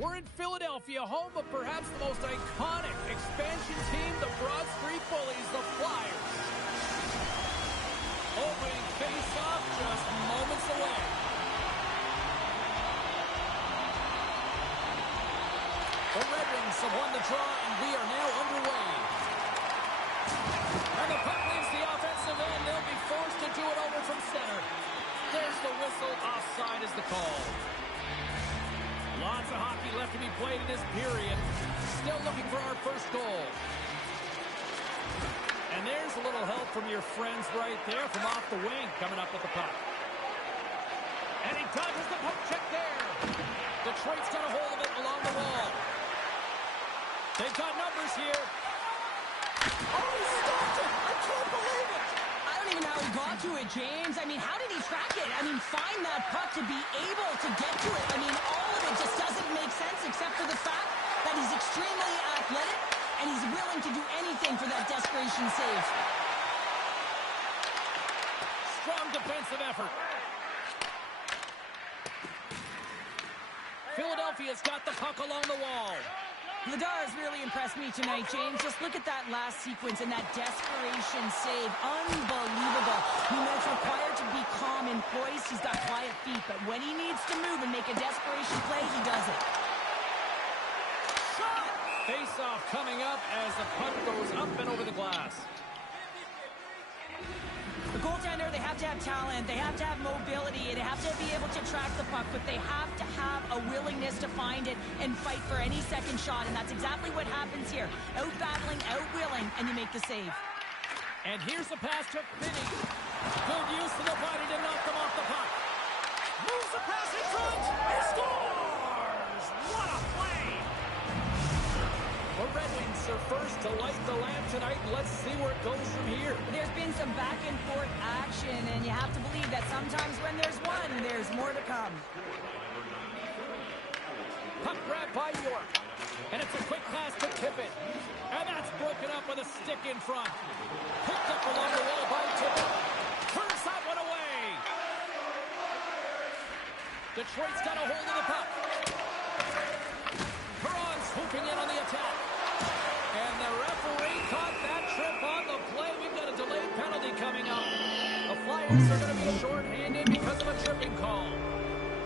We're in Philadelphia, home of perhaps the most iconic expansion team, the Broad Street Bullies, the Flyers. Opening face-off just moments away. The Red Wings have won the draw, and we are now underway. And the puck leaves the offensive end. They'll be forced to do it over from center. There's the whistle. Offside is the call. Lots of hockey left to be played in this period. Still looking for our first goal. And there's a little help from your friends right there from off the wing coming up with the puck. And he dodges the poke check there. Detroit's got a hold of it along the wall. They've got numbers here. Oh, he stopped it! I can't believe it! I don't even know how he got to it, James. I mean, how did he track it? I mean, find that puck to be able to get to it. I mean, all of it just doesn't make sense except for the fact that he's extremely athletic and he's willing to do anything for that desperation save. Strong defensive effort. Philadelphia's got the puck along the wall. Vladar has really impressed me tonight, James. Just look at that last sequence and that desperation save. Unbelievable. I mean, it's required to be calm and poised. He's got quiet feet, but when he needs to move and make a desperation play, he does it. Shot! Face-off coming up as the puck goes up and over the glass. The goaltender, they have to have talent, they have to have mobility, they have to be able to track the puck, but they have to have a willingness to find it and fight for any second shot, and that's exactly what happens here. Out-battling, out-willing, and you make the save. And here's the pass to Finney. Good use of the body to knock them off the puck. Moves the pass in front. He scores! What a play! The Red Wings are first to light the lamp tonight. Let's see where it goes from here. There's been some back and forth action, and you have to believe that sometimes when there's one, there's more to come. Puck grab by York. And it's a quick pass to Tippett. And that's broken up with a stick in front. Picked up along the wall by Tippett. Turns that one away. Detroit's got a hold of the puck. Perron swooping in on the attack. And the referee caught that trip on the play. We've got a delayed penalty coming up. The Flyers are going to be shorthanded because of a tripping call.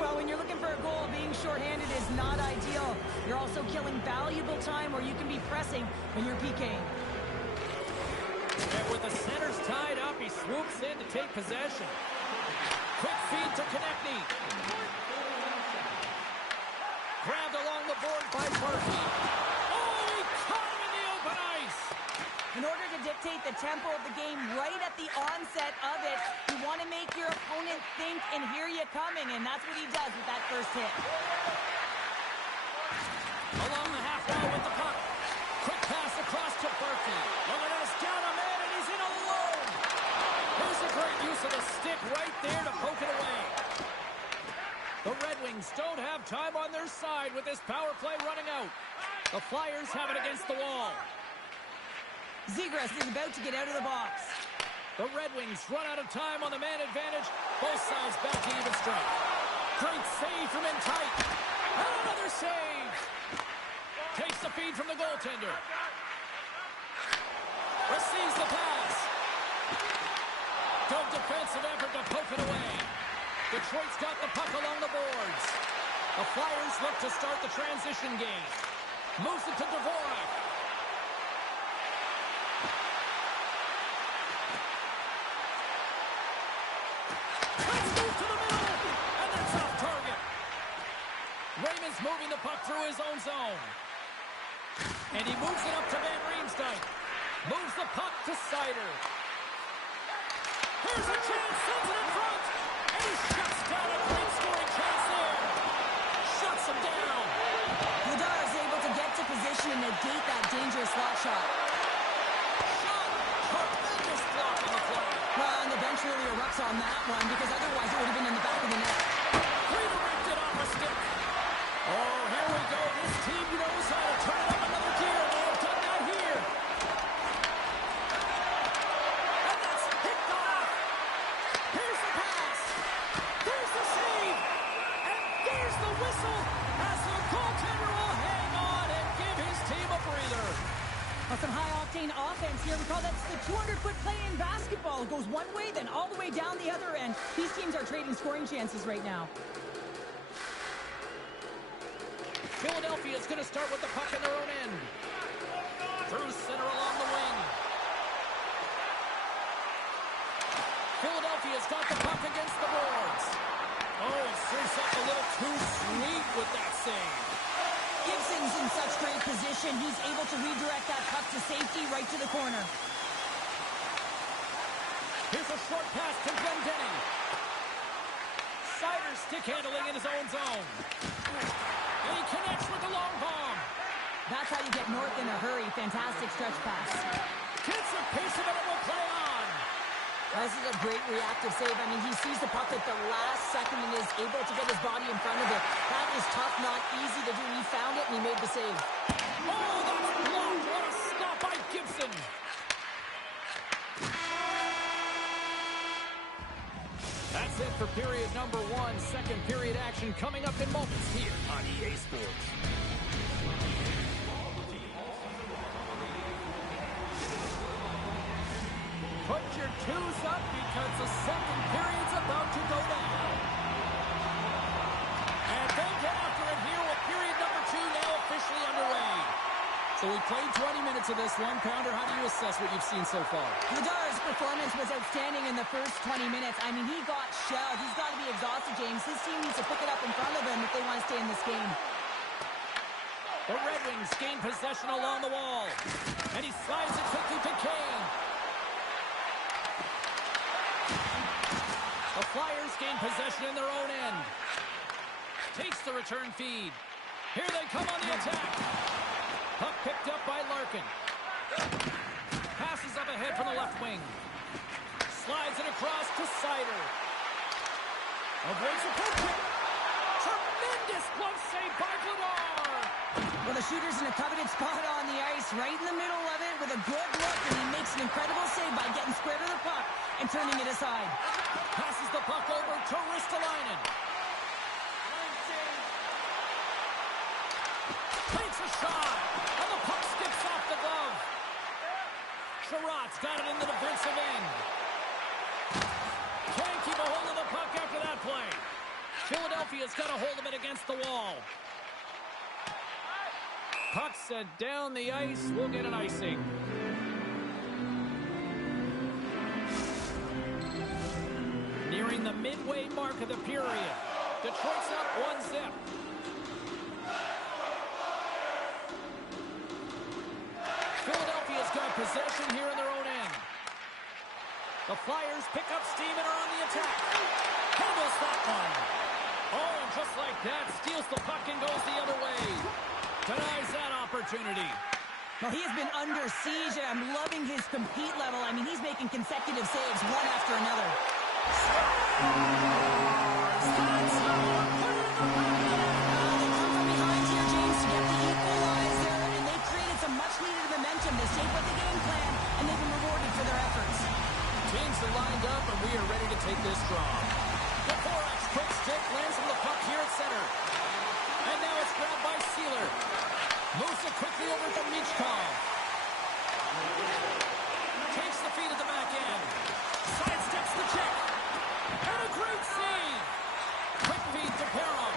Well, when you're looking for a goal, being shorthanded is not ideal. You're also killing valuable time where you can be pressing when you're PKing. And with the centers tied up, he swoops in to take possession. Quick feed to Konechny. Grabbed along the board by Murphy. Oh, he caught him in the open ice. In order to dictate the tempo of the game right at the onset of it, you want to make your opponent think and hear you coming, and that's what he does with that first hit. Along the half wall with the puck. Quick pass across to Berkey. Look at this, down a man, and he's in alone. Here's a great use of the stick right there to poke it away. The Red Wings don't have time on their side with this power play running out. The Flyers have it against the wall. Zegras is about to get out of the box. The Red Wings run out of time on the man advantage. Both sides back to even strength. Great save from in tight. And another save. Takes the feed from the goaltender. Receives the pass. Good defensive effort to poke it away. Detroit's got the puck along the boards. The Flyers look to start the transition game. Moves it to Dvorak. Let's move to the middle. And that's off target. Raymond's moving the puck through his own zone. And he moves it up to Van Riemsdyk. Moves the puck to Seider. Here's a chance. Sends it in front. And he shuts down a great scoring chance there. Shuts him down. Vladar is able to get to position and negate that dangerous slot shot. Shot. Tremendous block on the play. Well, and the bench really erupts on that one because otherwise it would have been in the back of the net. Green ripped it off a stick. Oh, here we go. This team knows how to turn it up another gear. They have done that here. And that's picked off. Here's the pass. There's the save. And there's the whistle as the goaltender Well, some high-octane offense here. Recall that's the 200-foot play in basketball. It goes one way, then all the way down the other end. These teams are trading scoring chances right now. Philadelphia is going to start with the puck in their own end. Through center along the wing. Philadelphia's got the puck against the boards. Oh, he serves up a little too sweet with that save. Gibson's in such great position. He's able to redirect that puck to safety right to the corner. Here's a short pass to Glendening. Seider stick handling in his own zone. And he connects with the long bomb. That's how you get north in a hurry. Fantastic stretch pass. Gets a piece of it and will play on. This is a great reactive save. I mean, he sees the puck at the last second and is able to get his body in front of it. That is tough, not easy to do. He found it and he made the save. Oh, that's blocked. What a stop by Gibson. That's it for period number 1. Second period action coming up in moments here on EA Sports. Put your twos up because the second period's about to go down. And they get after it here with period number 2 now officially underway. So we played 20 minutes of this one. Pounder, how do you assess what you've seen so far? Vladar's performance was outstanding in the first 20 minutes. I mean, he got shelled. He's got to be exhausted, James. His team needs to pick it up in front of him if they want to stay in this game. The Red Wings gain possession along the wall. And he slides it quickly to Kane. The Flyers gain possession in their own end. Takes the return feed. Here they come on the attack. Puck picked up by Larkin. Passes up ahead from the left wing. Slides it across to Seider. Avoids the poke check. Tremendous glove save by Vladar. Well, the shooter's in a coveted spot on the ice, right in the middle of it with a good look, and he makes an incredible save by getting square to the puck and turning it aside. Passes the puck over to Ristolainen. Takes a shot, and the puck skips off the glove. Sherratt's got it in the defensive end. Can't keep a hold of the puck after that play. Philadelphia's got a hold of it against the wall. Puck set down the ice. We'll get an icing. Nearing the midway mark of the period. Detroit's up 1-0. Philadelphia's got possession here in their own end. The Flyers pick up steam and are on the attack. Handles that one. Oh, and just like that, steals the puck and goes the other way. Denies that opportunity. Well, he has been under siege, and I'm loving his compete level. I mean, he's making consecutive saves one after another. They come from behind here, James, to get the equalizer, and they've created some much-needed momentum. They stayed with the game plan, and they've been rewarded for their efforts. Teams are lined up, and we are ready to take this draw. The 4X quick stick lands on the puck here at center. And now it's grabbed by Sealer. Moves it quickly over to Michkov. Takes the feed at the back end. Sidesteps the check. And a great save. Quick feed to Perron.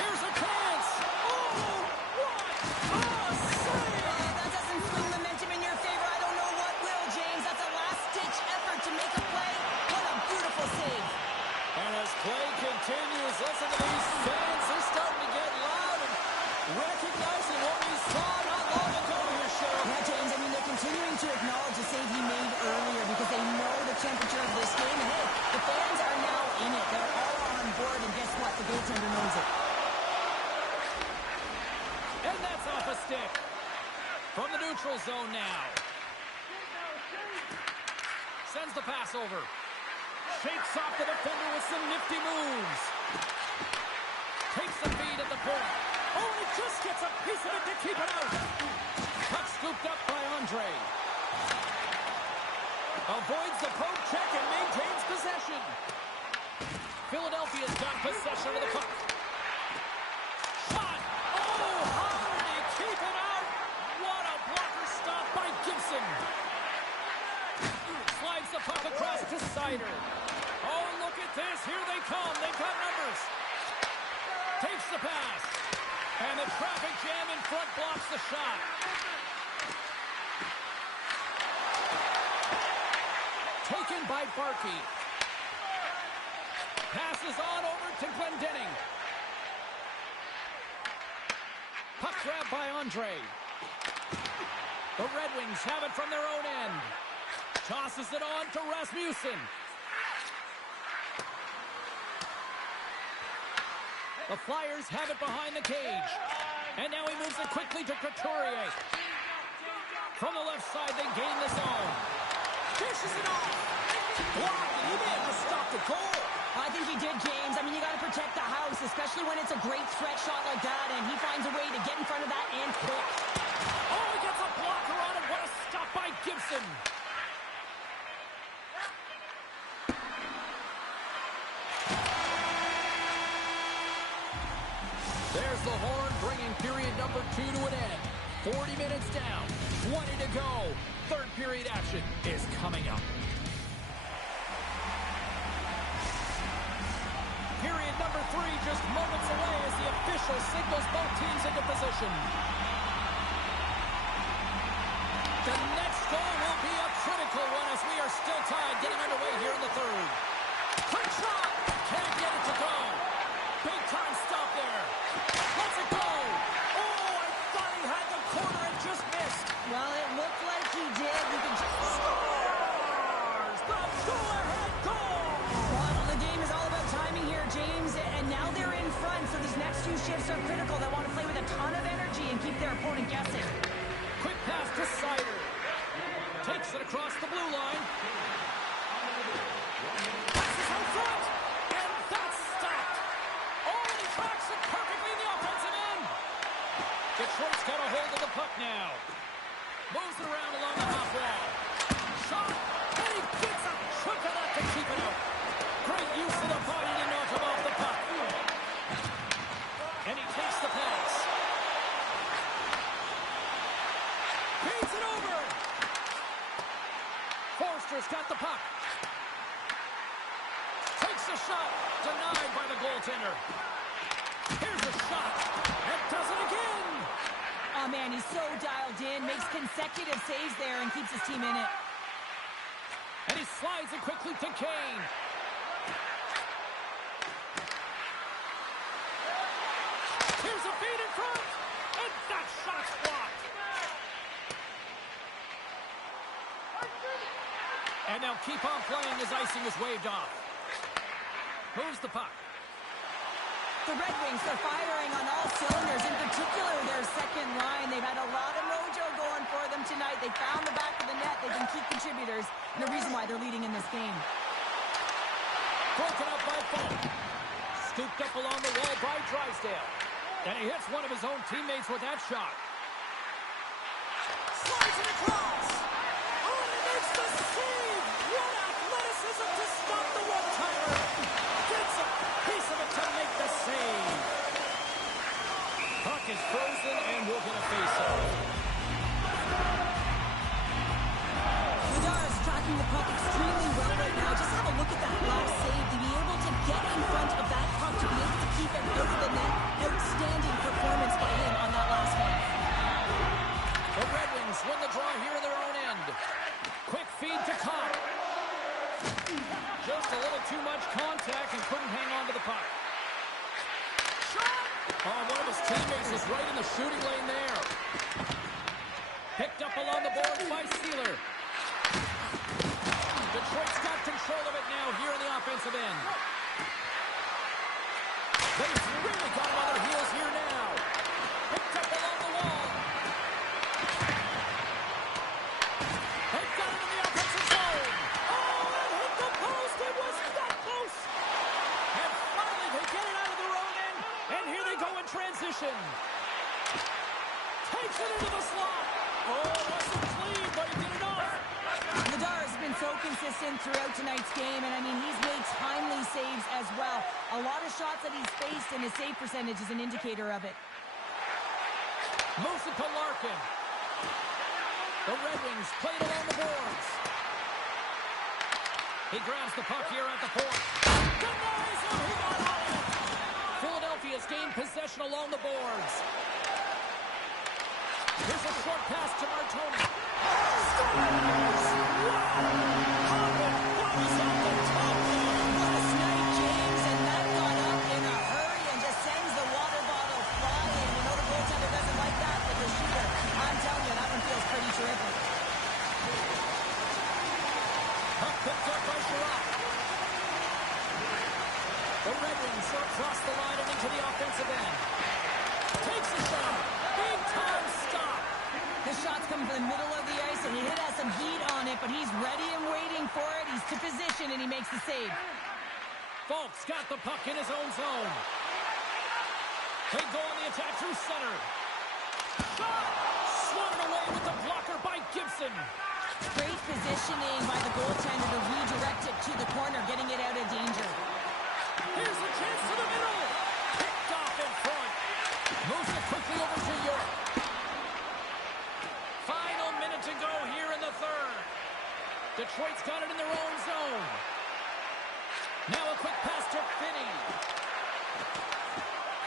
Here's a chance. Oh, what a save. That doesn't swing momentum in your favor. I don't know what will, James. That's a last-ditch effort to make a play. What a beautiful save. And as play continues, listen to these fans. They're starting to get loud and recognizing what we saw not long ago here, Cheryl. Yeah, James, I mean, they're continuing to acknowledge the save he made earlier because they know the temperature of this game. And, hey, the fans are now in it. They're all on board, and guess what? The goaltender knows it. And that's off a stick. From the neutral zone now. Sends the pass over. Shakes off the defender with some nifty moves. Takes the feed at the point. Oh, and it just gets a piece of it to keep it out. Puck scooped up by Andre. Avoids the poke check and maintains possession. Philadelphia's got possession of the puck. Shot! Oh, how did he keep it traffic jam in front blocks the shot. Taken by Barkey. Passes on over to Glendening. Puck grab by Andre. The Red Wings have it from their own end. Tosses it on to Rasmussen. The Flyers have it behind the cage. And now he moves it quickly to Couturier. From the left side, they gain the zone. Dishes it off. Blocked, and he may have just stopped the goal. I think he did, James. I mean, you got to protect the house, especially when it's a great threat shot like that, and he finds a way to get in front of that and quick. Oh, he gets a blocker on it. What a stop by Gibson. There's the horn, bringing period number 2 to an end. 40 minutes down, 20 to go. Third period action is coming up. Period number 3 just moments away as the official signals both teams into position. The next goal will be a critical one as we are still tied, getting underway here in the third. Quick shot! Can't get it to go. Big time stop there. Let's it go! Oh, I thought he had the corner and just missed. Well, it looked like he did. You can just... Scores! The go-ahead goal! Well, the game is all about timing here, James, and now they're in front, so these next few shifts are critical. They want to play with a ton of energy and keep their opponent guessing. Quick pass to Sider. Takes it across the blue line. Passes out front. And that's stopped. Oh, and he tracks it perfectly in the offensive end. Detroit's got a hold of the puck now. Moves it around along the half wall. Shot. And he gets a chunk of that to keep it out. Great use of the body to knock him off the puck. And he takes the pass. Beats it over. Forster's got the puck. Takes a shot. Denied by the goaltender. Here's a shot. And does it again. Oh, man, he's so dialed in. Makes consecutive saves there and keeps his team in it. And he slides it quickly to Kane. Here's a feed in front. And that shot's blocked. And now keep on playing as icing is waved off. Moves the puck. The Red Wings, they're firing on all cylinders, in particular their second line. They've had a lot of mojo going for them tonight. They found the back of the net. They've been key contributors, and the reason why they're leading in this game. Broken up by Foe. Scooped up along the wall by Drysdale. And he hits one of his own teammates with that shot. Slides it across. Oh, and he makes the save. What athleticism to stop the one-timer. Gets a piece of it to make the save. Puck is frozen, and we'll get a face-off. Vladar is tracking the puck extremely well right now. Just have a look at that last save. To be able to get in front of that puck, to be able to keep it out of the net. Outstanding performance by him on that last one. The Red Wings win the draw here in their own end. Quick feed to Copp. Just a little too much contact and couldn't hang on to the puck. Shot! Oh, one of his teammates is right in the shooting lane there. Picked up along the boards by Sealer. Detroit's got control of it now here in the offensive end. They've really got him on their heels here now. Picked up along the wall. They've got him in the offensive zone. Oh, that hit the post. It was that close. And finally they get it out of their own end. And here they go in transition. Takes it into the slot. Oh, wasn't clean, but he did it off. Vladar has been so consistent throughout tonight's game, and I mean, he's made timely saves as well. A lot of shots that he's faced, and his save percentage is an indicator of it. Moves it to Larkin. The Red Wings played along the boards. He grabs the puck here at the point. Denies him. He got on it. Philadelphia's gained possession along the boards. Here's a short pass to Martoni. Scores! Wow! Harvard bodies off the top there. What a snipe, James, and that got up in a hurry and just sends the water bottle flying. You know the goaltender doesn't like that, but the shooter, I'm telling you, that one feels pretty terrific. Puck picked up by Sherratt. The Red Wings are across the line and into the offensive end. Takes a shot. Big time stop. The shot's coming from the middle of the ice, and he has some heat on it, but he's ready and waiting for it. He's to position, and he makes the save. Folks got the puck in his own zone. They go on the attack through center. Shot! Swung away with the blocker by Gibson. Great positioning by the goaltender to redirect it to the corner, getting it out of danger. Here's a chance to the middle. Picked off in front. Moves it quickly over to York. Final minute to go here in the third. Detroit's got it in their own zone. Now a quick pass to Finney.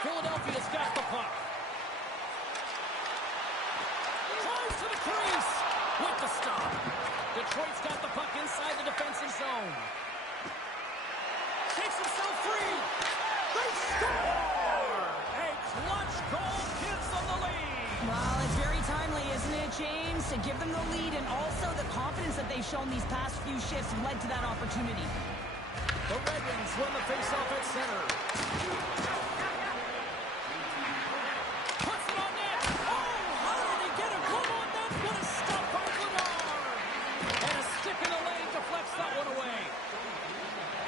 Philadelphia's got the puck. Drives to the crease. With the stop. Detroit's got the puck inside the defensive zone. Takes himself free. They score! A clutch goal gives them the lead. Well, it's very timely, isn't it, James? To give them the lead, and also the confidence that they've shown these past few shifts led to that opportunity. The Red Wings win the faceoff at center. Puts it on net. Oh, how did he get a glove on that? What a stop by Lamar. And a stick in the lane deflects that one away.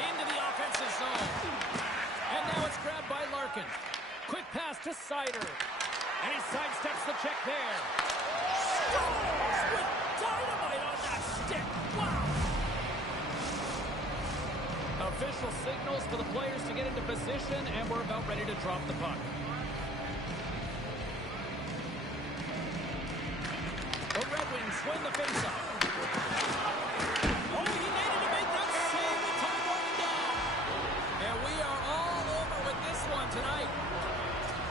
Into the offensive zone. And now it's grabbed by Larkin. Quick pass to Seider. And he sidesteps the check there. Scores with dynamite on that stick. Wow. Official signals for the players to get into position, and we're about ready to drop the puck. The Red Wings win the faceoff. Oh, he needed to make that save with time running down. And we are all over with this one tonight.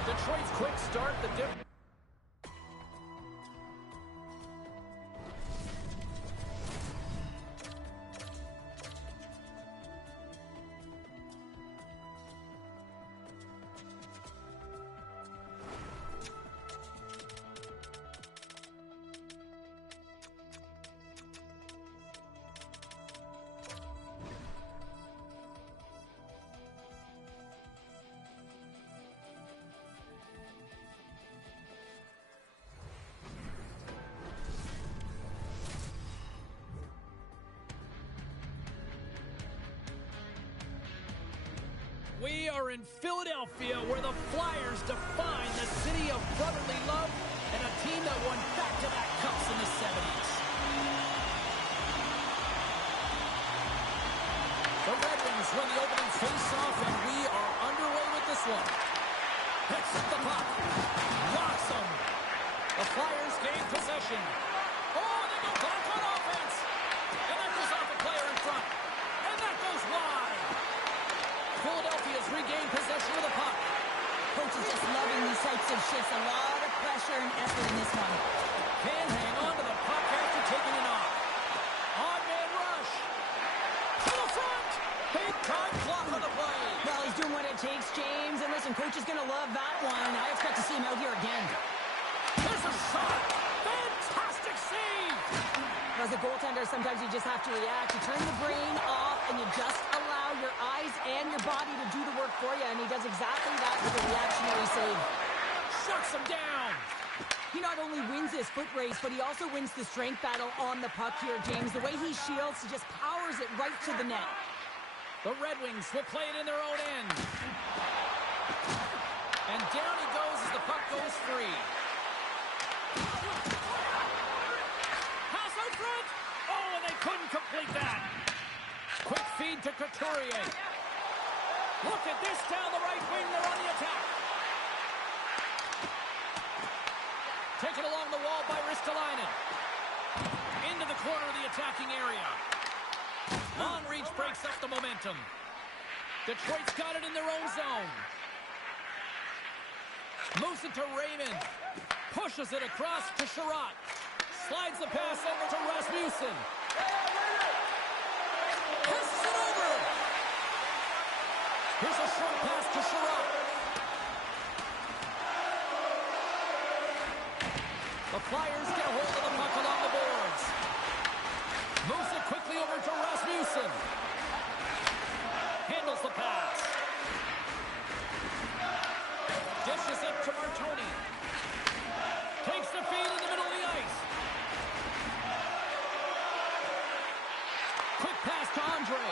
Detroit's quick start, the difference. We are in Philadelphia, where the Flyers define the city of brotherly love and a team that won back-to-back cups in the 70s. The Red Wings win the opening face-off, and we are underway with this one. Picks up the puck. Locks them. The Flyers gain possession. Oh, they go back on offense. And that goes off a player in front. And that goes wide. Philadelphia's regained possession of the puck. Coach is just loving these types of shifts. A lot of pressure and effort in this one. Can hang on to the puck after taking it off. On-man rush. To the front. Big time block on the play. Well, he's doing what it takes, James. And listen, Coach is going to love that one. I expect to see him out here again. There's a shot. Fantastic save. As a goaltender, sometimes you just have to react. You turn the brain off, and you just allow your eyes and your body to do the work for you. And he does exactly that with a reactionary save. Shuts him down. He not only wins this foot race, but he also wins the strength battle on the puck here, James. The way he shields, he just powers it right to the net. The Red Wings will play it in their own end. And down he goes as the puck goes free. Pass out front. Oh, and they couldn't complete that. Quick feed to Couturier. Look at this down the right wing. They're on the attack. Taken along the wall by Ristolainen. Into the corner of the attacking area. Long reach breaks up the momentum. Detroit's got it in their own zone. Moves it to Raymond. Pushes it across to Sherratt. Slides the pass over to Rasmussen. Passes it over. Here's a short pass to Sherratt. The Flyers get a hold of the puck along the boards. Moves it quickly over to Rasmussen. Handles the pass. Dishes it to Martoni. Takes the feed in the middle of the ice. Quick pass to Andre.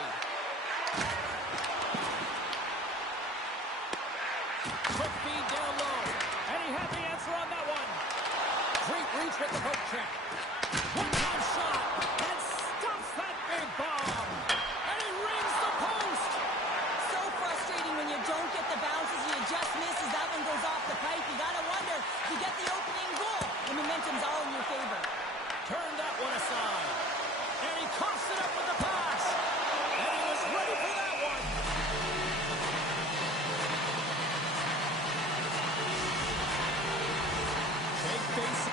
Quick feed down low. And he had the answer on that one. Great reach with the poke check. One-time shot. And stuffs that big bomb. And he rings the post. So frustrating when you don't get the bounces. You just misses. That one goes off the pipe. You got to wonder if you get the opening goal. The momentum's all in your favor. Turn that one aside. And he coughs it up with the pass. And he was ready for that one. Big face.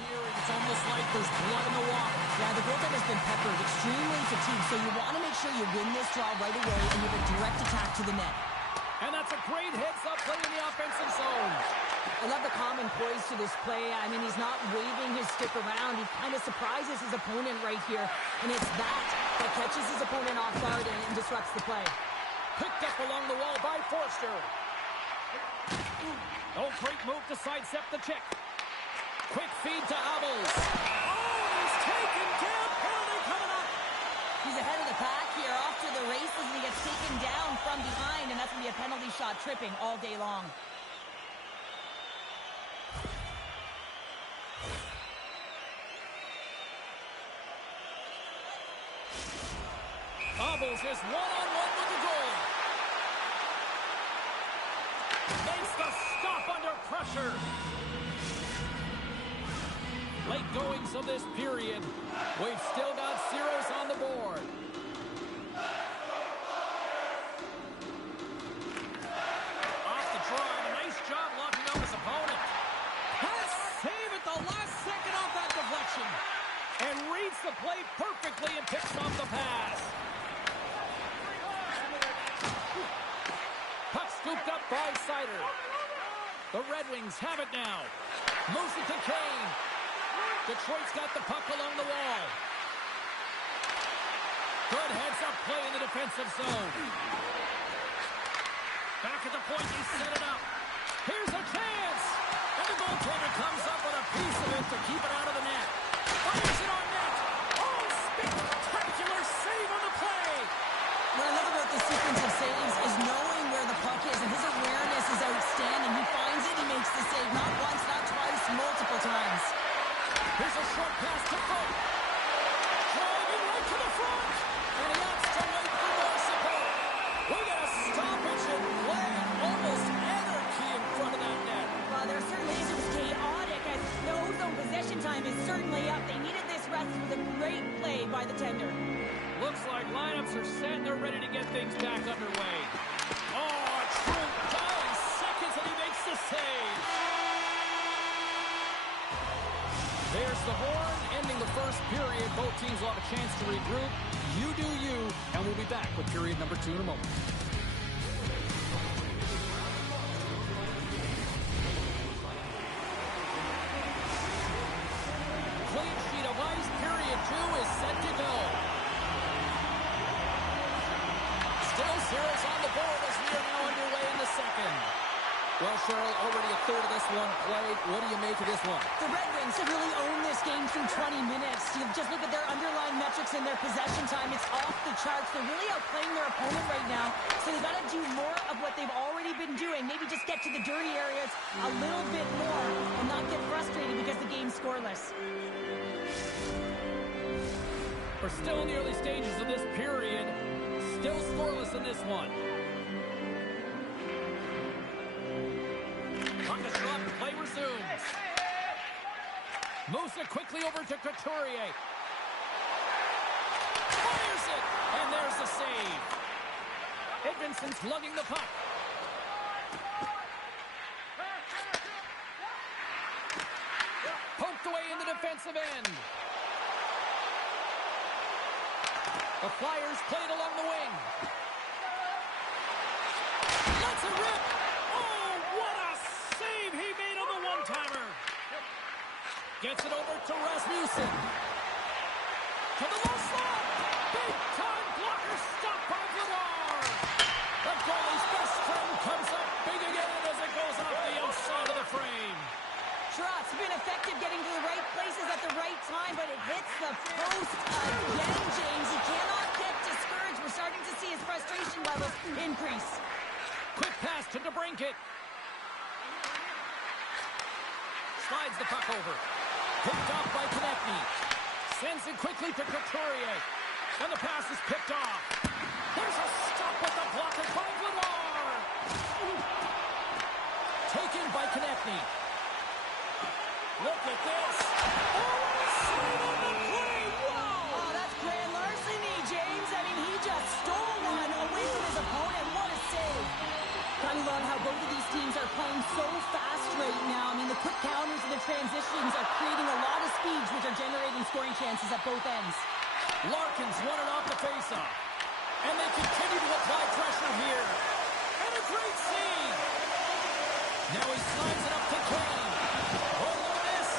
Here it's almost like there's blood in the water. Yeah, the goaltender's been peppered, extremely fatigued, so you want to make sure you win this draw right away and you have a direct attack to the net. And that's a great heads-up play in the offensive zone. I love the calm and poise to this play. I mean, he's not waving his stick around. He kind of surprises his opponent right here, and it's that catches his opponent off guard and disrupts the play. Picked up along the wall by Forster. Oh, great move to sidestep the check. Quick feed to Abels. Oh, he's taken down. Penalty coming up. He's ahead of the pack here, off to the races, and he gets taken down from behind, and that's going to be a penalty shot tripping all day long. Abels is one-on-one with the goal. Makes the stop under pressure. Late goings of this period. We've still got zeros on the board. Off the draw, and a nice job locking up his opponent. Pass save at the last second off that deflection. And reads the play perfectly and picks off the pass. Puck scooped up by Sider. The Red Wings have it now. Moves it to Kane. Detroit's got the puck along the wall. Good heads-up play in the defensive zone. Back at the point, he set it up. Here's a chance. And the goaltender comes up with a piece of it to keep it out of the net. Fires it on net. Oh, spectacular save on the play. What I love about this sequence of saves is knowing where the puck is, and his awareness is outstanding. He finds it, he makes the save not once, not twice, multiple times. Here's a short pass to Folk. Driving right to the front. And he opts to wait for more support. We got a stoppage in play. Almost anarchy in front of that net. Well, there certainly is. It was chaotic as no zone possession time is certainly up. They needed this rest with a great play by the tender. Looks like lineups are set and they're ready to get things back underway. Oh, a true 9 seconds and he makes the save. There's the horn, ending the first period. Both teams will have a chance to regroup. You do you, and we'll be back with period number 2 in a moment. Clean sheet of ice, period 2 is set to go. Still zeros on the board as we are now underway in the second. Well, Cheryl, already a third of this one played. What do you make of this one? The Red Wings have really owned this game through 20 minutes. You just look at their underlying metrics and their possession time. It's off the charts. They're really outplaying their opponent right now. So they've got to do more of what they've already been doing. Maybe just get to the dirty areas a little bit more and not get frustrated because the game's scoreless. We're still in the early stages of this period. Still scoreless in this one. Puck is dropped, play resumes. Moves it quickly over to Couturier. Fires it, and there's the save. Edmondson's lugging the puck. Poked away in the defensive end. The Flyers played along the wing. Let's it rip. Oh, what a save he made on the one-timer. Gets it over to Rasmussen. To the low slot. Big-time blocker stopped by Vladar. The goalie's best friend comes up big again as it goes off the outside of the frame. Trot's been effective getting to the right places at the right time, but it hits the post again, James. He cannot get discouraged. We're starting to see his frustration levels increase. Quick pass to DeBrincat. Slides the puck over. Picked off by Konechny. Sends it quickly to Couturier. And the pass is picked off. There's a stop with the blocker by Vladar. Taken by Konechny. Look at this. Oh, save on the play. Whoa. Oh, that's grand larceny, James. I mean, he just stole one away from his opponent. What a save. I love how both of these teams are playing so fast right now. I mean, the quick counters and the transitions are creating a lot of speeds, which are generating scoring chances at both ends. Larkin's won it off the faceoff. And they continue to apply pressure here. And a great save. Now he slides it up to Kane. Oh, look at this.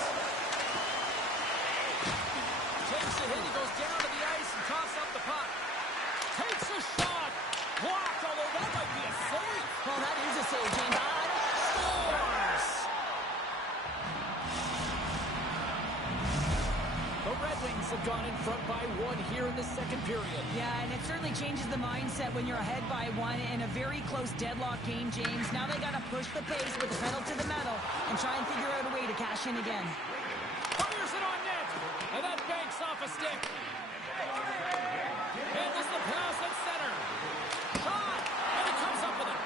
Takes a hit. He goes down to the ice and tosses up the puck. Takes a shot. Blocked, although that might be a save. Well, that is a save, James. Scores! The Red Wings have gone in front by one here in the second period. Yeah, and it certainly changes the mindset when you're ahead by one in a very close deadlock game, James. Now they got to push the pace with the pedal to the metal and try and figure out a way to cash in again. Fires it on net, and that banks off a stick. Handles the pass at center. Shot, and he comes up with it.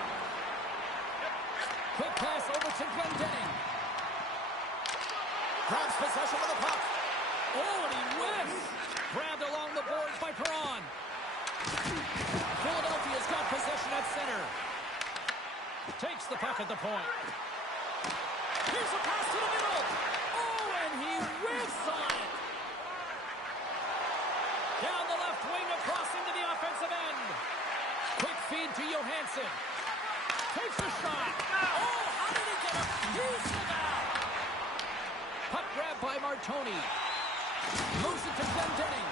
Quick pass over to Glendening. Grabs possession of the puck. Oh, and he whiffs. Grabbed along the boards by Perron. Philadelphia's got possession at center. Takes the puck at the point. Here's a pass to the middle. Oh, and he whiffs on it. Down the left wing across into the offensive end. Quick feed to Johansson. Takes a shot. Oh, how did he get a piece of that? Puck grab by Martoni. Moves it to Glendening.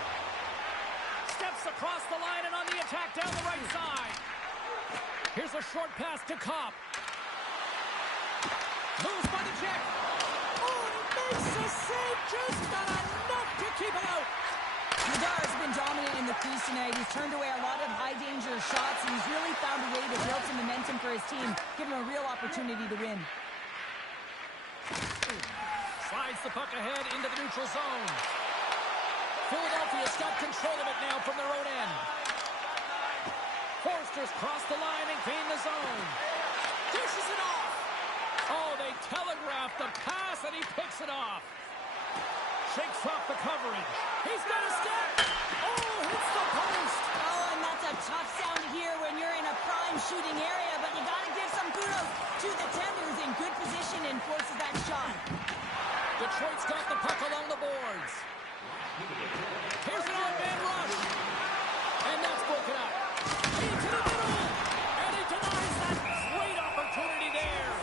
Steps across the line and on the attack down the right side. Here's a short pass to Kopp. Moves by the check. Oh, and he makes a save. Just got enough to keep it out. Vladar has been dominant in the crease tonight. He's turned away a lot of high-danger shots, and he's really found a way to build some momentum for his team, giving him a real opportunity to win. Slides the puck ahead into the neutral zone. Philadelphia's got control of it now from their own end. Forster's crossed the line and gained the zone. Dishes it off. Oh, they telegraphed the pass, and he picks it off. Shakes off the coverage. He's got a step. Oh, hits the post. Oh, and that's a tough sound to hear when you're in a prime shooting area, but you got to give some kudos to the Tender, who's in good position and forces that shot. Detroit's got the puck along the boards. Here's an on-man rush. And that's broken up. Into the middle. And he denies that great opportunity there.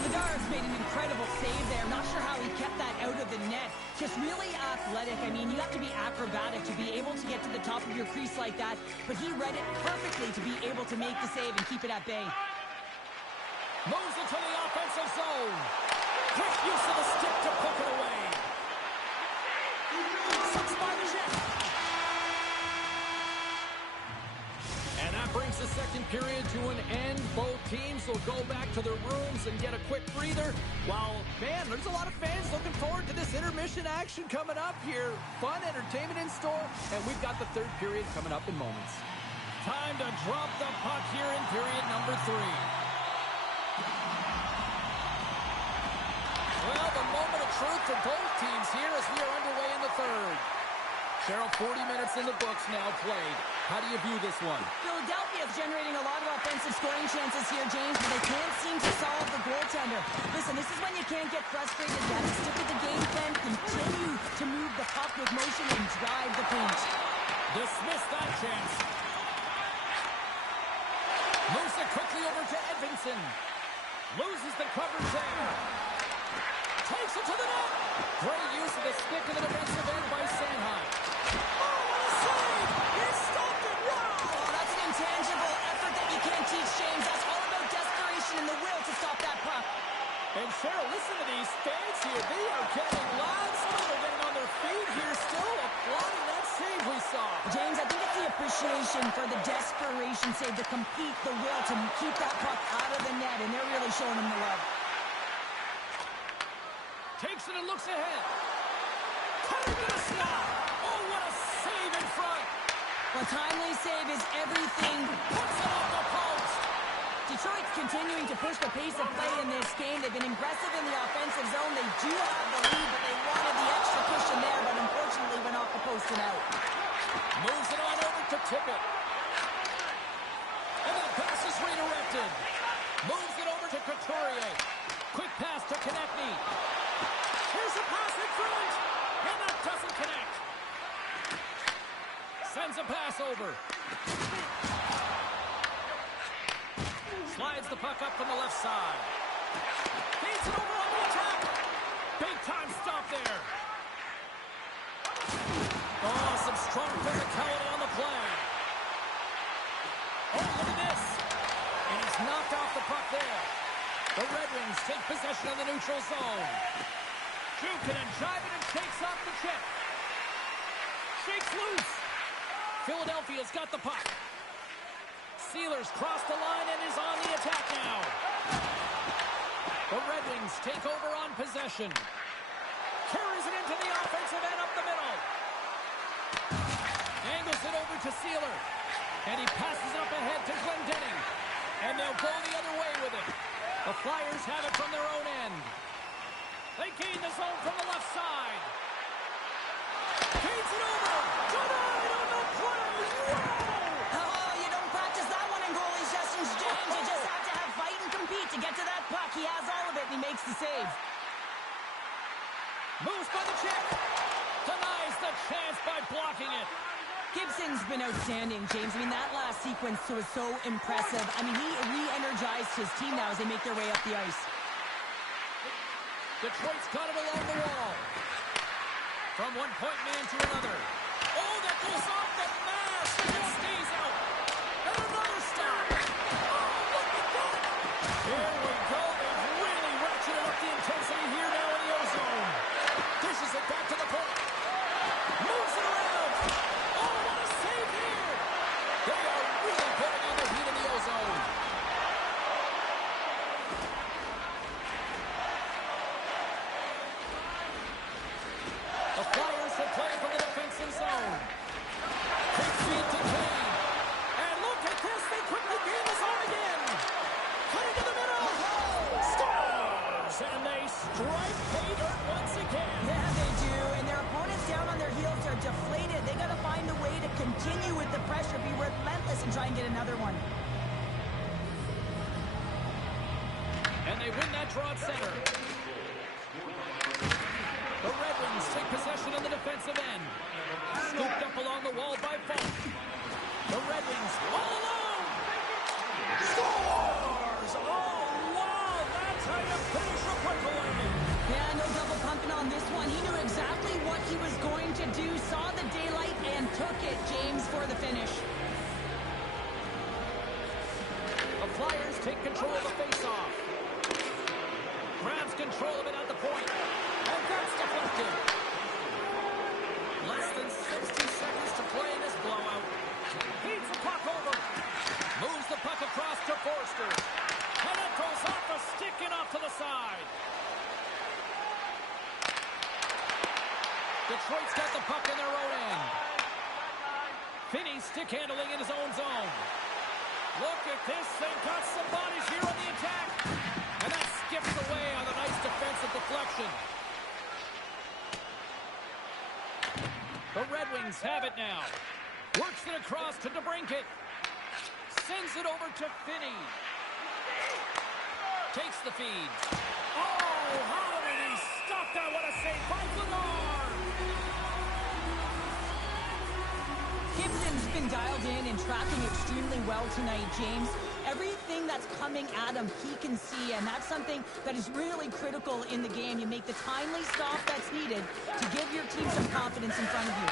Vladar made an incredible save there. Not sure how he kept that out of the net. Just really athletic. I mean, you have to be acrobatic to be able to get to the top of your crease like that. But he read it perfectly to be able to make the save and keep it at bay. Moves into the offensive zone. Quick use of the stick to poke it away. Six by the check. And that brings the second period to an end. Both teams will go back to their rooms and get a quick breather. While, man, there's a lot of fans looking forward to this intermission action coming up here. Fun entertainment in store, and we've got the third period coming up in moments. Time to drop the puck here in period number 3. Well, the moment of truth for both teams here as we are underway in the third. Cheryl, 40 minutes in the books now played. How do you view this one? Philadelphia's generating a lot of offensive scoring chances here, James, but they can't seem to solve the goaltender. Listen, this is when you can't get frustrated. You have to stick with the game plan, continue to move the puck with motion, and drive the paint. Dismiss that chance. Moves it quickly over to Edvinsson. Loses the coverage there. Takes it to the net. Great use of the stick in the defensive end by Sanheim. Oh, what a save! He stopped it! Wow! Oh, that's an intangible effort that you can't teach, James. That's all about desperation and the will to stop that puck. And Cheryl, listen to these fans here. They are getting loud. Some of them are getting on their feet here, still applauding that save we saw. James, I think it's the appreciation for the desperation save, to compete, the will to keep that puck out of the net, and they're really showing him the love. Takes it and looks ahead. Cutting to the slot. Oh, what a save in front. A timely save is everything. Puts it off the post. Detroit's continuing to push the pace of play in this game. They've been aggressive in the offensive zone. They do have the lead, but they wanted the extra cushion there, but unfortunately went off the post and out. Moves it on over to Tippett. And that pass is redirected. Moves it over to Couturier. Quick pass to Konechny. Here's a pass in front. And that doesn't connect. Sends a pass over. Slides the puck up from the left side. Feeds it over on the attack. Big time stop there. Oh, some strong physicality on the play. Oh, look at this. And he's knocked off the puck there. The Red Wings take possession of the neutral zone. Jukin and jiving and shakes off the chip. Shakes loose. Philadelphia's got the puck. Sealers cross the line and is on the attack now. The Red Wings take over on possession. Carries it into the offensive end up the middle. Angles it over to Sealer. And he passes it up ahead to Glendening. And they'll go the other way with it. The Flyers have it from their own end. They gain the zone from the left side. Feeds it over. Denied on the play. Wow! Oh, you don't practice that one in goalie sessions, James. You just have to have fight and compete to get to that puck. He has all of it, and he makes the save. Moves by the chip. Denies the chance by blocking it. Gibson's been outstanding, James. I mean, that last sequence was so impressive. I mean, he re-energized his team now as they make their way up the ice. Detroit's got it along the wall. From one point man to another. Oh, that goes off the mask. It stays out. And another stop. Oh, look at that. Here we go. They've really ratcheted up the intensity here now in the ozone. Dishes it back to the point. Moves it around. Oh, what a save here. They are really putting on the heat in the ozone. The Flyers have played from the defensive zone. Quick feed to Kane. And look at this. They quickly gain the zone again. Cutting to the middle. Scores! And they strike pay dirt once again. Yeah, they do. And their opponents down on their heels are deflated. They got to find a way to continue with the pressure, be relentless, and try and get another one. And they win that draw at center. The Red Wings take possession in the defensive end. Scooped up along the wall by Falk. The Red Wings all alone. Scores! Oh, wow! That's how you finish a breakaway. Yeah, no double pumping on this one. He knew exactly what he was going to do, saw the daylight, and took it, James, for the finish. The Flyers take control of the faceoff. Grabs control of it at the point. And that's deflected. Less than 60 seconds to play in this blowout. Feeds the puck over. Moves the puck across to Forster. And it goes off a stick and off to the side. Detroit's got the puck in their own end. Finney stick handling in his own zone. Look at this. They've got some bodies here on the attack. And that skips away on a nice defensive deflection. The Red Wings have it now. Works it across to DeBrincat. Sends it over to Finney. Takes the feed. Oh, how did he stop that? What a save by Bedard! Gibson's been dialed in and tracking extremely well tonight, James. Everything that's coming at him, he can see, and that's something that is really critical in the game. You make the timely stop that's needed to give your team some confidence in front of you.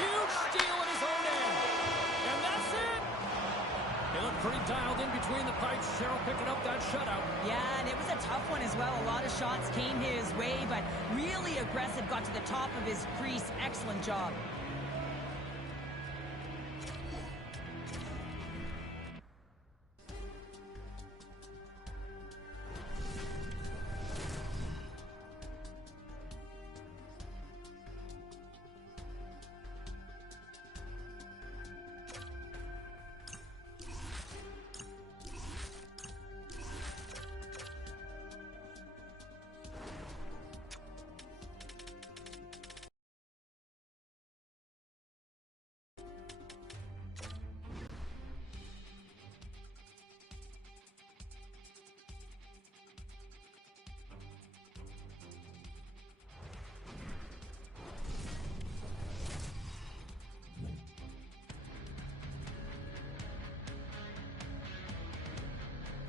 Huge steal in his own end. And that's it. He looked pretty dialed in between the pipes. Cheryl picking up that shutout. Yeah, and it was a tough one as well. A lot of shots came his way, but really aggressive, got to the top of his crease. Excellent job.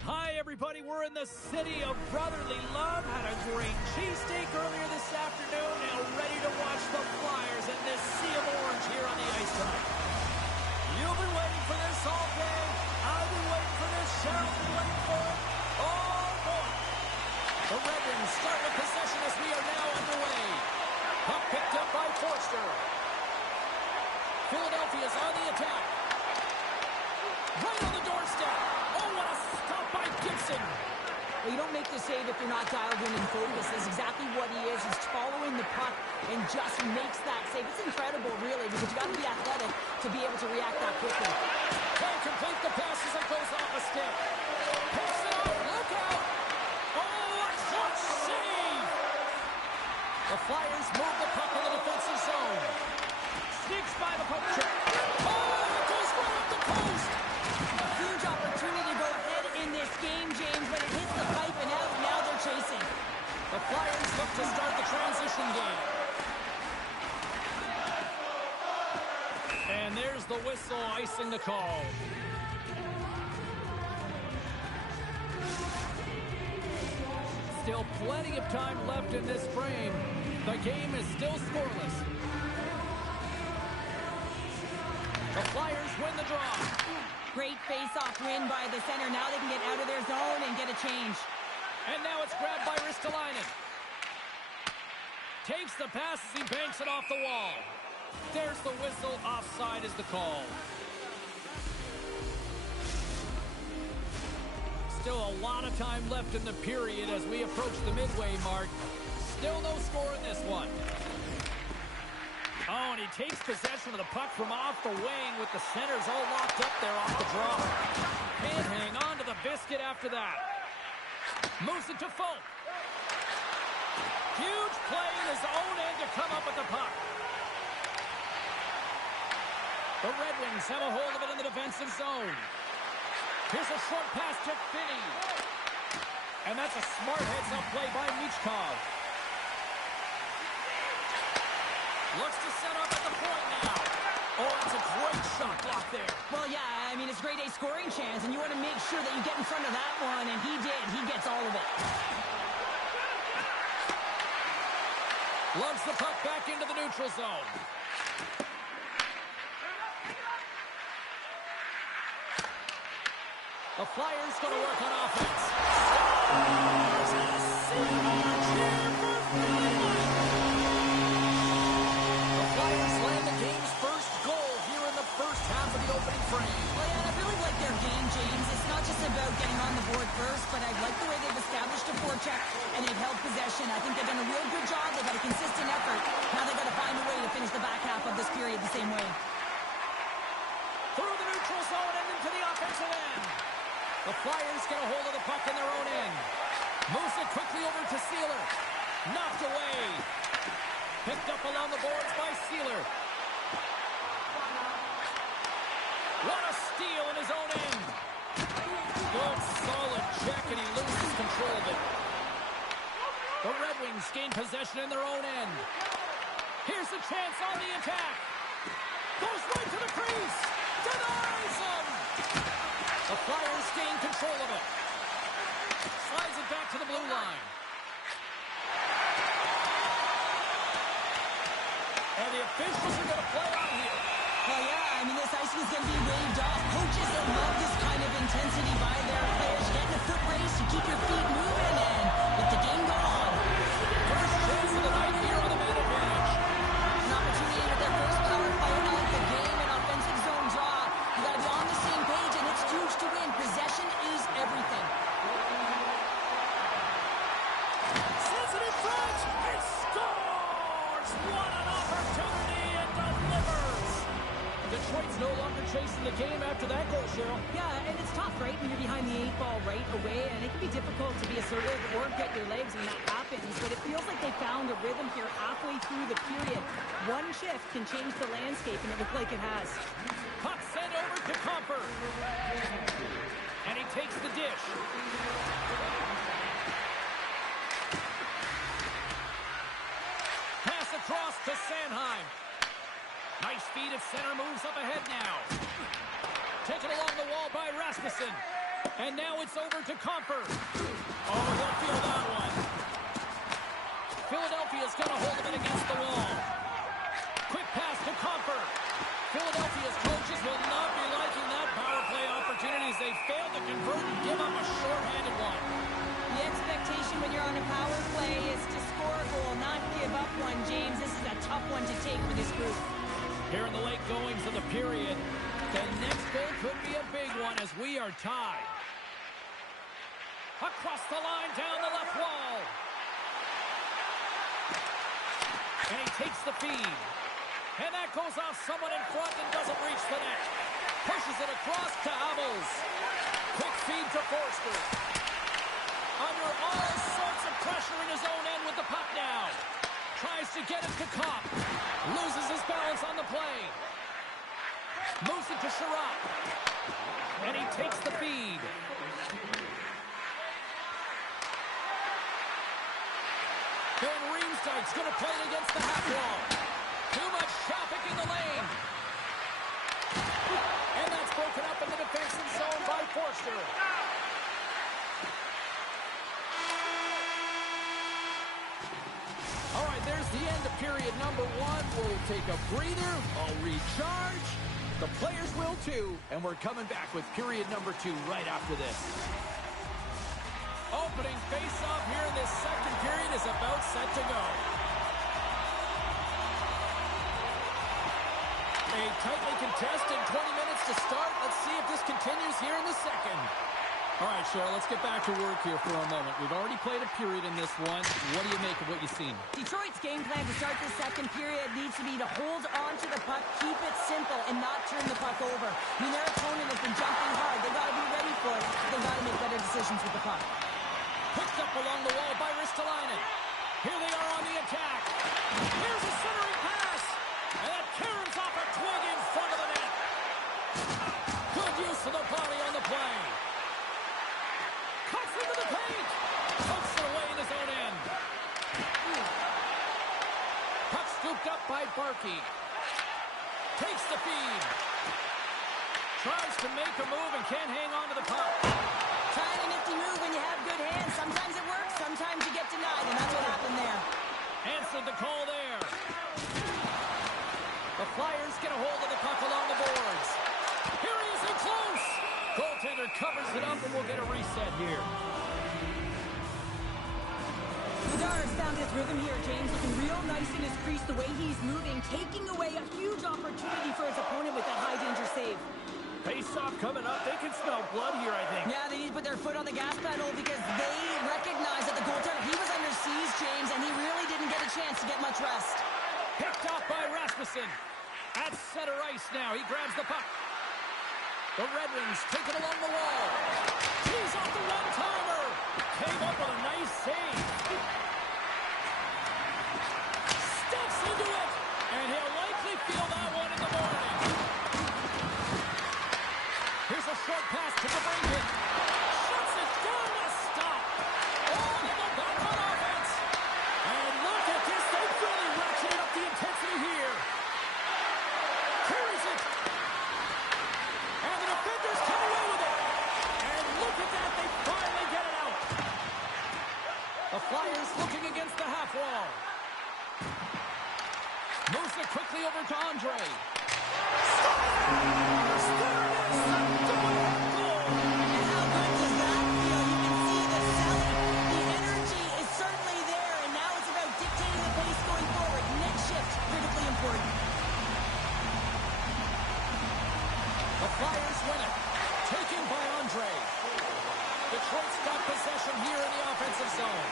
Hi, everybody. We're in the city of brotherly love. Had a great cheesesteak earlier this afternoon. Now ready to watch the Flyers in this sea of orange here on the ice tonight. You've been waiting for this all day. I've been waiting for this. Cheryl's been waiting for it. Oh, boy. The Red Wings start with possession as we are now underway. Puck picked up by Forster. Philadelphia's on the attack. Right on the doorstep. Oh, what a stop by Gibson. Well, you don't make the save if you're not dialed in and focused. That's exactly what he is. He's following the puck and just makes that save. It's incredible, really, because you got to be athletic to be able to react that quickly. Can't complete the pass as it goes off a stick. Picks it up. Look out. Oh, a clutch save. The Flyers move the puck in the defensive zone. Sneaks by the poke check. Oh, it goes right up the post. A huge opportunity to go ahead in this game, James, but it hits the pipe and out. Now they're chasing. The Flyers look to start the transition game. And there's the whistle icing the call. Still plenty of time left in this frame. The game is still scoreless. The Flyers win the draw. Great face-off win by the center. Now they can get out of their zone and get a change. And now it's grabbed by Ristolainen. Takes the pass as he banks it off the wall. There's the whistle. Offside is the call. Still a lot of time left in the period as we approach the midway mark. Still no score in this one. Oh, and he takes possession of the puck from off the wing with the centers all locked up there off the draw. Can't hang on to the biscuit after that. Moves it to Folk. Huge play in his own end to come up with the puck. The Red Wings have a hold of it in the defensive zone. Here's a short pass to Finney. And that's a smart heads-up play by Michkov. Looks to set up at the point now. Oh, that's a great shot block there. Well, yeah, I mean, it's a grade A scoring chance, and you want to make sure that you get in front of that one, and he did. He gets all of it. Loves the puck back into the neutral zone. The Flyers going to work on offense. The Flyers land the game's first goal here in the first half of the opening frame. Well, yeah, I really like their game, James. It's not just about getting on the board first, but I like the way they've established a forecheck and they've held possession. I think they've done a real good job. They've had a consistent effort. Now they've got to find a way to finish the back half of this period the same way. Through the neutral zone and into the offensive end. The Flyers get a hold of the puck in their own end. Moves it quickly over to Sealer. Knocked away. Picked up along the boards by Sealer. What a steal in his own end. Good, solid check, and he loses control of it. The Red Wings gain possession in their own end. Here's the chance on the attack. Goes right to the crease. Denies him. The Flyers gain control of it. Slides it back to the blue line. And the officials are going to play on here. Well, yeah, I mean, this icing is going to be waved off. Coaches that love this kind of intensity by their players. Getting a foot race to keep your feet moving and let the game go on. First chance of the night here on the man advantage. An opportunity with their first power play of the game and offensive zone draw. You got to be on the same page, and it's huge to win. Possession is everything. Sends it in front. He scores. What an opportunity, and delivers. Detroit's no longer chasing the game after that goal, Cheryl. Yeah, and it's tough, right, when you're behind the 8 ball right away, and it can be difficult to be assertive or get your legs when that happens, but it feels like they found a rhythm here halfway through the period. One shift can change the landscape, and it looks like it has. Puck sent over to Comfort. And he takes the dish. Pass across to Sanheim. Nice feed at center, moves up ahead now. Taken along the wall by Rasmussen. And now it's over to Comfort. Oh, he'll feel that one. Philadelphia's got a hold of it against the wall. Quick pass to Comfort. Philadelphia's coaches will not be liking that power play opportunities. They failed to convert and give up a short-handed one. The expectation when you're on a power play is to score a goal, not give up one, James. This is a tough one to take for this group. Here in the late goings of the period, the next goal could be a big one as we are tied. Across the line, down the left wall. And he takes the feed. And that goes off someone in front and doesn't reach the net. Pushes it across to Abels. Quick feed to Forster. Under all sorts of pressure in his own end with the puck now. Tries to get it to Kopp. Loses his balance on the play. Moves it to Sherratt. And he takes the feed. Van Riemsdyk's going to play it against the half wall. Too much traffic in the lane. And that's broken up in the defensive zone by Forster. All right, there's the end of period number 1. We'll take a breather. I'll recharge. The players will too. And we're coming back with period number 2 right after this. Opening face-off here in this second period is about set to go. A tightly contested 20 minutes to start. Let's see if this continues here in the second. All right, Cheryl, let's get back to work here for a moment. We've already played a period in this one. What do you make of what you've seen? Detroit's game plan to start the second period needs to be to hold on to the puck, keep it simple, and not turn the puck over. I mean, their opponent has been jumping hard. They've got to be ready for it. They've got to make better decisions with the puck. Picked up along the wall by Ristolainen. Here they are on the attack. Here's a centering pass. And that caroms off a twig in front of the net. Good use of the body on the play. Cuts into the paint. Pokes it away in his own end. Puck scooped up by Barkey. Takes the feed. Tries to make a move and can't hang on to the puck. Trying a nifty move when you have good hands. Sometimes it works, sometimes you get denied, and that's what happened there. Answered the call there. The Flyers get a hold of the puck along the boards. Here he is in close. Goaltender covers it up, and we'll get a reset here. Bedard's found his rhythm here, James. Looking real nice in his crease, the way he's moving, taking away a huge opportunity for his opponent with that high-danger save. Face-off coming up. They can smell blood here, I think. Yeah, they need to put their foot on the gas pedal because they recognize that the goaltender, he was under siege, James, and he really didn't get a chance to get much rest. Picked off by Rasmussen. At center ice now. He grabs the puck. The Red Wings take it along the wall. He's off the one-timer. Came up with a nice save. do it. And he'll likely feel that one in the morning. Here's a short pass to DeBrincat. Shuts it down to stop. On the back on offense. And look at this. They've really ratcheted up the intensity here. Carries it. And the defenders come away with it. And look at that. They finally get it out. The Flyers looking against the half wall. Moves it quickly over to Andre. The Flyers win it. Taken by Andre. Detroit's got possession here in the offensive zone.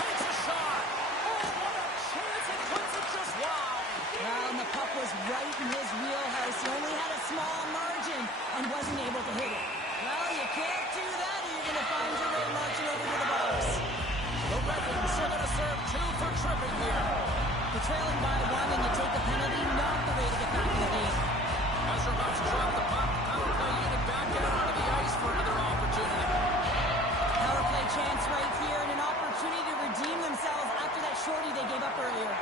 Takes a shot. Oh, what a chance. It puts it just wide. Well, and the puck was right in his wheelhouse. He only had a small margin and wasn't able to hit it. Well, you can't do that or you're going to find your way marching over to the box. The Red Wings are going to serve 2 for tripping here. You're trailing by 1 and you take the penalty, not the way to get back in the game. As they're about to drop the puck, power play unit back out onto the ice for another opportunity. Power play chance right here and an opportunity to redeem themselves after that shorty they gave up earlier.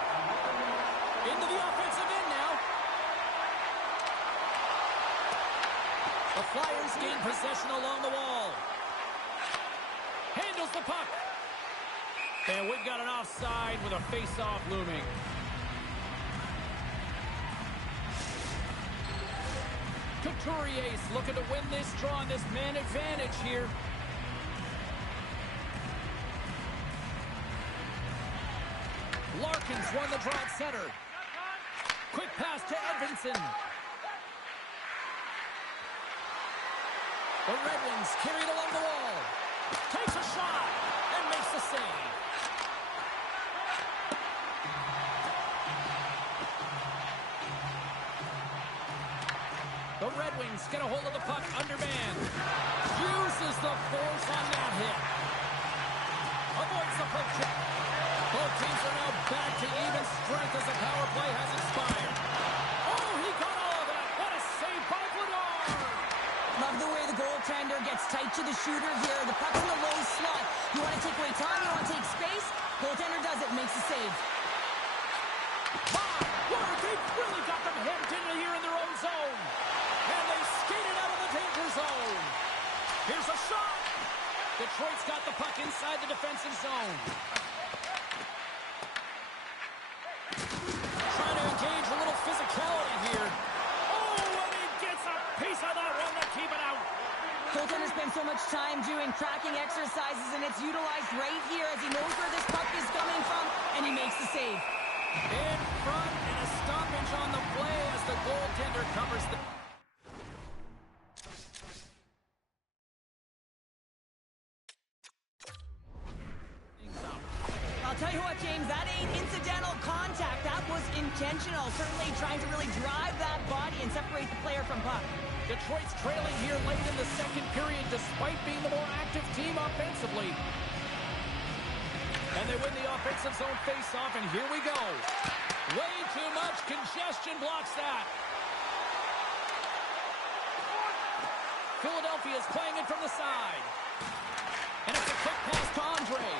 Into the offensive end now. The Flyers gain possession along the wall. Handles the puck. And we've got an offside with a face-off looming. Couturier looking to win this draw on this man advantage here. Larkins won the draw at center. Quick pass to Edvinsson. The Red Wings carried along the wall. Takes a shot and makes the save. The Red Wings get a hold of the puck undermanned. Uses the force on that hit. Avoids the poke check. Both teams are now back to even strength as the power play has expired. Oh, he got all of that. What a save by Bedard. Love the way the goaltender gets tight to the shooter here. The puck's in the low slot. You want to take away time, you want to take space. Goaltender does it, makes the save. My word, they've really got them hemmed in here in their own zone. And they skated out of the danger zone. Here's a shot. Detroit's got the puck inside the defensive zone. Trying to engage a little physicality here. Oh, and he gets a piece of that one to keep it out. Goaltender spends so much time doing tracking exercises, and it's utilized right here as he knows where this puck is coming from, and he makes the save. In front and a stoppage on the play as the goaltender covers the... I'll tell you what, James, that ain't incidental contact. That was intentional. Certainly trying to really drive that body and separate the player from puck. Detroit's trailing here late in the second period despite being the more active team offensively. And they win the offensive zone face-off, and here we go. Way too much congestion blocks that. Philadelphia's playing it from the side. And it's a quick pass to Andre.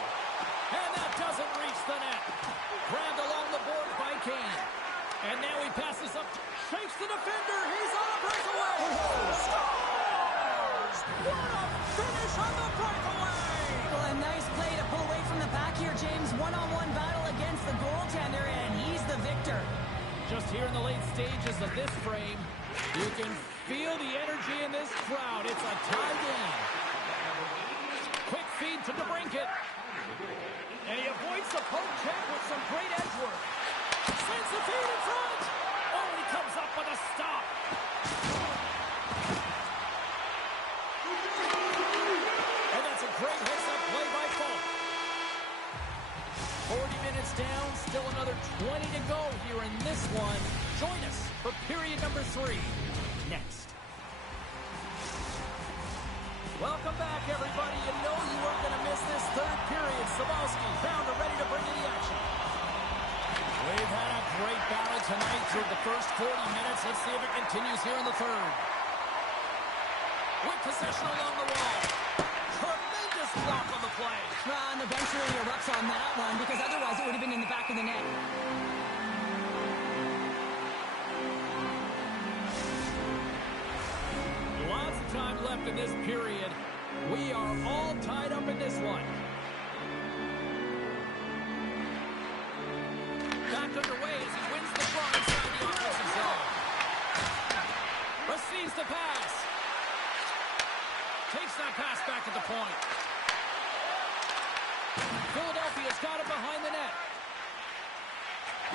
And that doesn't reach the net. Grabbed along the board by Kane. And now he passes up. Shakes the defender. He's on a breakaway. Scores! What a finish on the breakaway! Well, a nice play to pull away from the back here, James. One-on-one battle against the goaltender, and he's the victor. Just here in the late stages of this frame, you can feel the energy in this crowd. It's a tie game. Quick feed to DeBrincat. And he avoids the poke check with some great edge work. Sends the feed in front. Oh, he comes up with a stop. And that's a great heads-up play by Falk. 40 minutes down, still another 20 to go here in this one. Join us for period number 3 next. Welcome back, everybody. You know you weren't going to miss this third period. Sabalski found and ready to bring you the action. We've had a great battle tonight through the first 40 minutes. Let's see if it continues here in the third. With possession along the wall. Tremendous block on the play. Well, and the bench really erupts on that one because otherwise it would have been in the back of the net. Lots of time left in this period. We are all tied up in this one. Back underway as he wins the draw inside the offensive zone. Receives the pass. Takes that pass back at the point. Philadelphia's got it behind the net.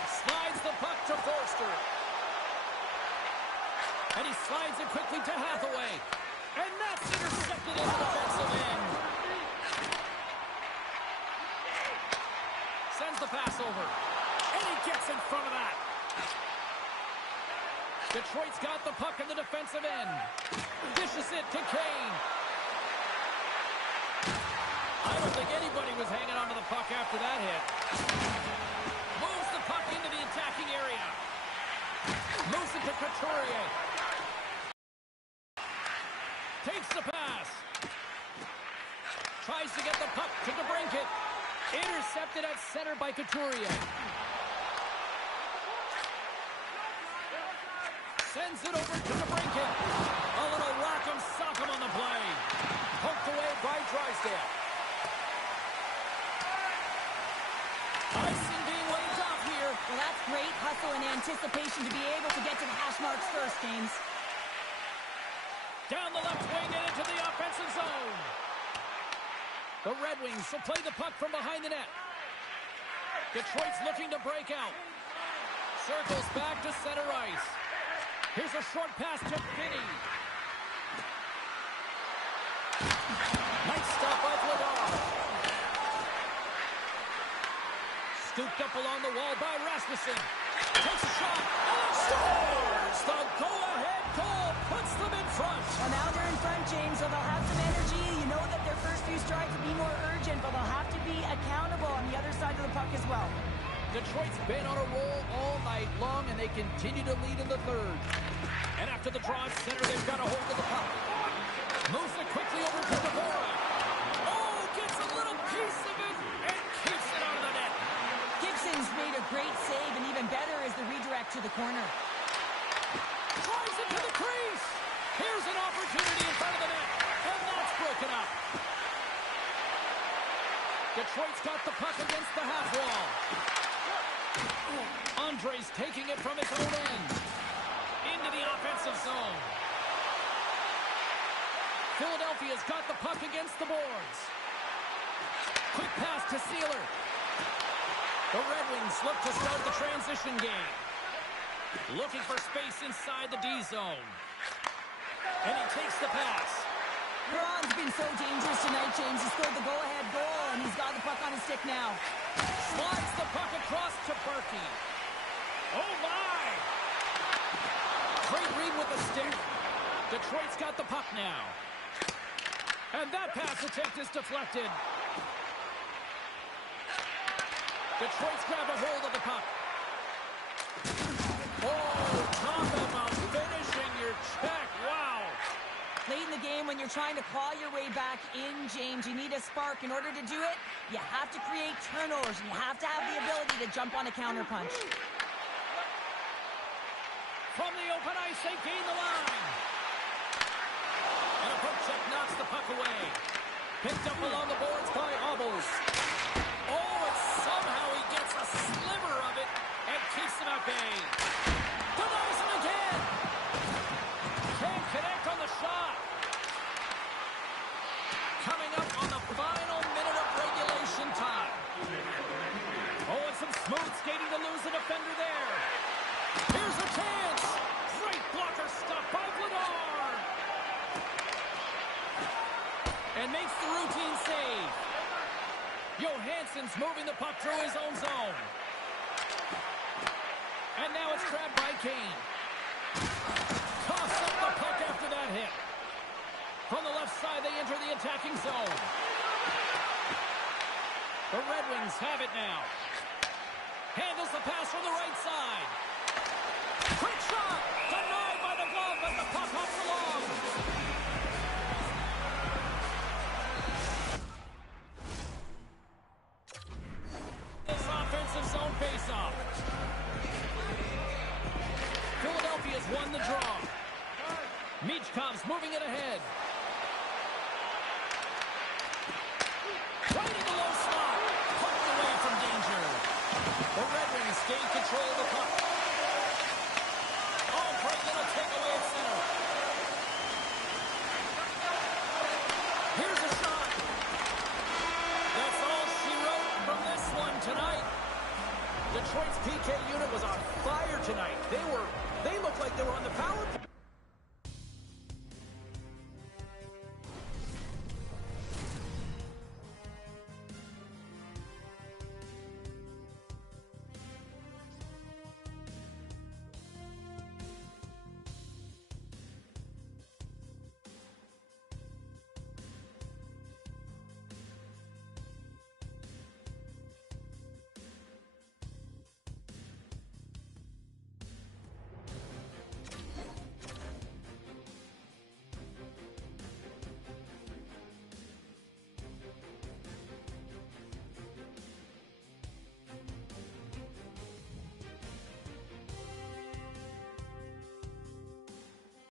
Slides the puck to Forster. And he slides it quickly to Hathaway. And that's intercepted in the defensive end. Sends the pass over. And he gets in front of that. Detroit's got the puck in the defensive end. Dishes it to Kane. I don't think anybody was hanging onto the puck after that hit. Moves the puck into the attacking area. Moves it to Couturier. Takes the pass. Tries to get the puck to DeBrincat. Intercepted at center by Couturier. Sends it over to DeBrincat. A little rock'em sock'em on the play. Poked away by Drysdale. Icing being waved off here. Well, that's great hustle and anticipation to be able to get to the hash marks first, James. Down the left wing and into the offensive zone. The Red Wings will play the puck from behind the net. Detroit's looking to break out. Circles back to center ice. Here's a short pass to Finney. Nice stop by Vladar. Scooped up along the wall by Rasmussen. Takes a shot and scores! The go-ahead goal puts them in front. Well, now they're in front, James, so they'll have some energy. You know that their first few strikes will be more urgent, but they'll have to be accountable on the other side of the puck as well. Detroit's been on a roll all night long, and they continue to lead in the third. And after the draw at center, they've got a hold of the puck. Moves it quickly over to Dvorak. Oh, gets a little piece of it and keeps it out of the net. Gibson's made a great save, and even better is the redirect to the corner. Drives it to the crease. Here's an opportunity in front of the net, and that's broken up. Detroit's got the puck against the half wall. Andres taking it from his own end. Into the offensive zone. Philadelphia's got the puck against the boards. Quick pass to Sealer. The Red Wings look to start the transition game. Looking for space inside the D zone. And he takes the pass. Braun's been so dangerous tonight, James. He scored the go-ahead goal, and he's got the puck on his stick now. Slides the puck across to Berkey. Oh, my! Great read with the stick. Detroit's got the puck now. And that pass attempt is deflected. Detroit's grabbed a hold of the puck. Oh, talk about finishing your check. Wow. Late in the game, when you're trying to claw your way back in, James, you need a spark. In order to do it, you have to create turnovers, and you have to have the ability to jump on a counterpunch. From the open ice, they gain the line. And a poke check knocks the puck away. Picked up along the boards by Obels. Oh, and somehow he gets a sliver of it and keeps it at bay. Denies him again. Can't connect on the shot. Coming up on the final minute of regulation time. Oh, and some smooth skating to lose the defender there. Here's a chance. Great blocker stop by Vladar. And makes the routine save. Johansson's moving the puck through his own zone. And now it's grabbed by Kane. Toss up the puck after that hit. From the left side, they enter the attacking zone. The Red Wings have it now. Handles the pass from the right side. Quick shot! Denied by the glove as the puck hops along. This offensive zone faceoff. Philadelphia's won the draw. Michkov's moving it ahead. Right in the low slot. Pucked away from danger. The Red Wings gain control of the puck.